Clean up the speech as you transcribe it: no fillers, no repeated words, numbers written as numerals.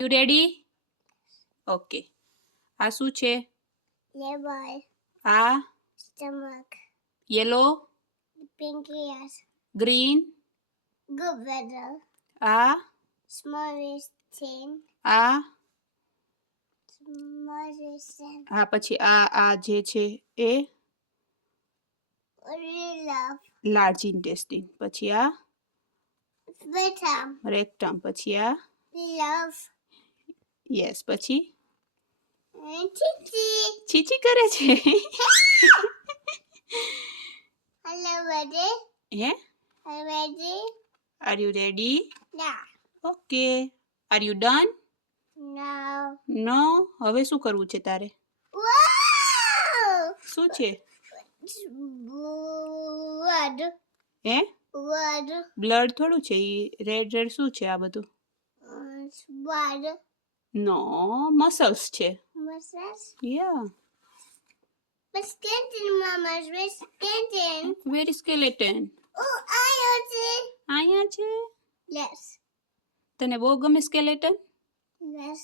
You ready? Okay. આ શું છે? Liver, આ stomach, yellow, pancreas, green, good weather, આ small intestine, આ small intestine, હા પછી આ જે છે એ love, લાર્જ ઇન્ટેસ્ટિન, પછી આ rectum, રેક્ટમ, પછી આ love, યસ, પછી titty. છીછી કરે છે. Hello, ready? હે? Are ready? Are you ready? Yeah. Okay. Are you done? No. નો. હવે શું કરવું છે તારે? Wow! શું છે? Blood. હે? Blood. બ્લડ થોડું છે ઈ રેડ રેડ શું છે આ બધું? Blood. નો, મસલ્સ છે. Muscles. Yeah. But skeleton, Mama. Where's skeleton? Very skeleton. Oh, I got it. અહીંયા છે. Yes. તને બહુ ગમે સ્કેલેટન? Yes.